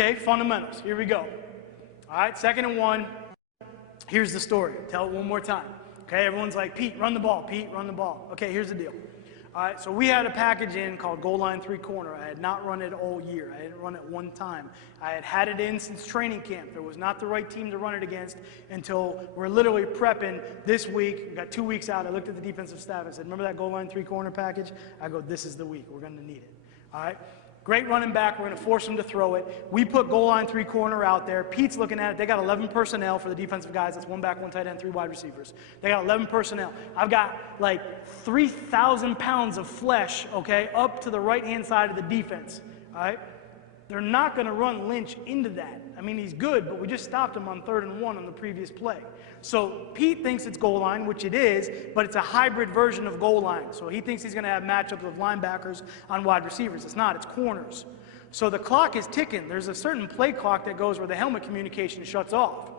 Okay, fundamentals. Here we go. All right, 2nd and 1. Here's the story. Tell it one more time. Okay, everyone's like, Pete, run the ball. Pete, run the ball. Okay, here's the deal. All right, so we had a package in called goal line 3-corner. I had not run it all year. I didn't run it one time. I had had it in since training camp. There was not the right team to run it against until we're literally prepping this week. We got 2 weeks out. I looked at the defensive staff and said, remember that goal line 3-corner package? I go, this is the week. We're going to need it. All right? Great running back. We're going to force him to throw it. We put goal line 3-corner out there. Pete's looking at it. They got 11 personnel for the defensive guys. That's 1 back, 1 tight end, 3 wide receivers. They got 11 personnel. I've got like 3,000 pounds of flesh, okay, up to the right-hand side of the defense. All right? They're not going to run Lynch into that. I mean, he's good, but we just stopped him on 3rd and 1 on the previous play. So Pete thinks it's goal line, which it is, but it's a hybrid version of goal line. So he thinks he's going to have matchups of linebackers on wide receivers. It's not. It's corners. So the clock is ticking. There's a certain play clock that goes where the helmet communication shuts off.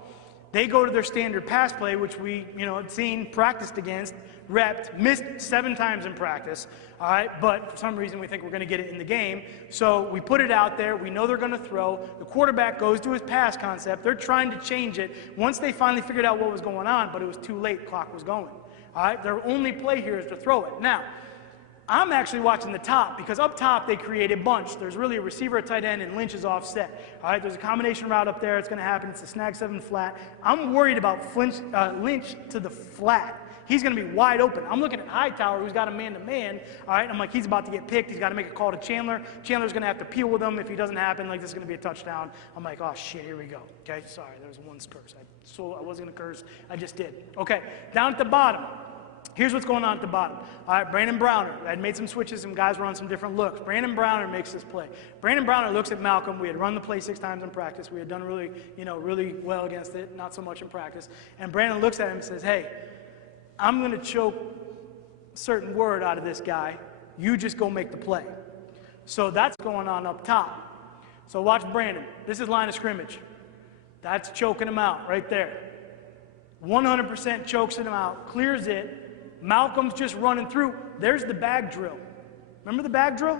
They go to their standard pass play, which we, had seen, practiced against, repped, missed 7 times in practice, all right? But for some reason, we think we're going to get it in the game. So we put it out there. We know they're going to throw. The quarterback goes to his pass concept. They're trying to change it once they finally figured out what was going on, but it was too late. Clock was going, all right? Their only play here is to throw it. Now, I'm actually watching the top because up top they create a bunch. There's really a receiver, a tight end, and Lynch is offset. All right, there's a combination route up there. It's going to happen. It's a snag 7 flat. I'm worried about Lynch to the flat. He's going to be wide open. I'm looking at Hightower, who's got a man-to-man. All right, I'm like, he's about to get picked. He's got to make a call to Chandler. Chandler's going to have to peel with him. If he doesn't happen, like, this is going to be a touchdown. I'm like, oh, shit, here we go. Okay, sorry, there was one curse. I wasn't going to curse. I just did. Okay, down at the bottom. Here's what's going on at the bottom. All right, Brandon Browner. I had made some switches. Some guys were on some different looks. Brandon Browner makes this play. Brandon Browner looks at Malcolm. We had run the play 6 times in practice. We had done really well against it, not so much in practice. And Brandon looks at him and says, hey, I'm going to choke a certain word out of this guy. You just go make the play. So that's going on up top. So watch Brandon. This is line of scrimmage. That's choking him out right there. 100% chokes him out, clears it. Malcolm's just running through. There's the bag drill. Remember the bag drill?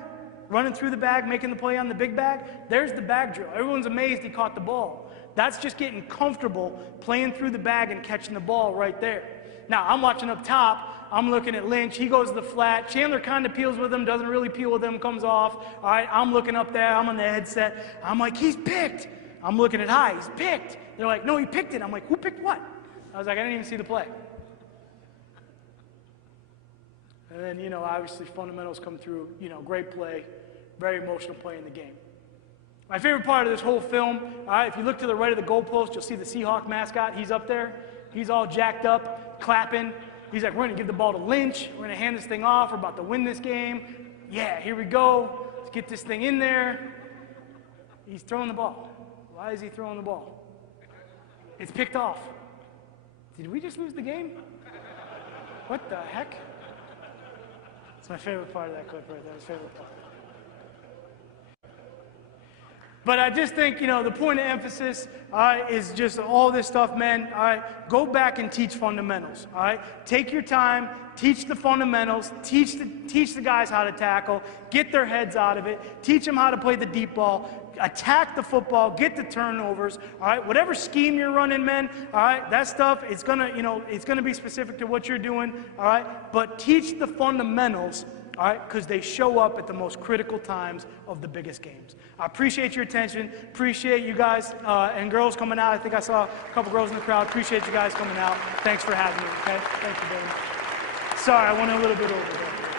Running through the bag, making the play on the big bag? There's the bag drill. Everyone's amazed he caught the ball. That's just getting comfortable playing through the bag and catching the ball right there. Now, I'm watching up top. I'm looking at Lynch. He goes to the flat. Chandler kind of peels with him, doesn't really peel with him, comes off. All right, I'm looking up there. I'm on the headset. I'm like, he's picked. I'm looking at high. He's picked. They're like, no, he picked it. I'm like, who picked what? I was like, I didn't even see the play. And then, obviously fundamentals come through, great play, very emotional play in the game. My favorite part of this whole film, all right, if you look to the right of the goalpost, you'll see the Seahawk mascot. He's up there. He's all jacked up, clapping. He's like, we're going to give the ball to Lynch. We're going to hand this thing off. We're about to win this game. Yeah, here we go. Let's get this thing in there. He's throwing the ball. Why is he throwing the ball? It's picked off. Did we just lose the game? What the heck? It's my favorite part of that clip right there. It's favorite part. But I just think, the point of emphasis is just all this stuff, men. All right, go back and teach fundamentals. All right, take your time, teach the fundamentals, teach the guys how to tackle, get their heads out of it, teach them how to play the deep ball, attack the football, get the turnovers. All right, whatever scheme you're running, men. All right, that stuff it's gonna be specific to what you're doing. All right, but teach the fundamentals. All right, because they show up at the most critical times of the biggest games. I appreciate your attention. Appreciate you guys and girls coming out. I think I saw a couple girls in the crowd. Appreciate you guys coming out. Thanks for having me, okay? Thank you very much. Sorry, I went a little bit over there.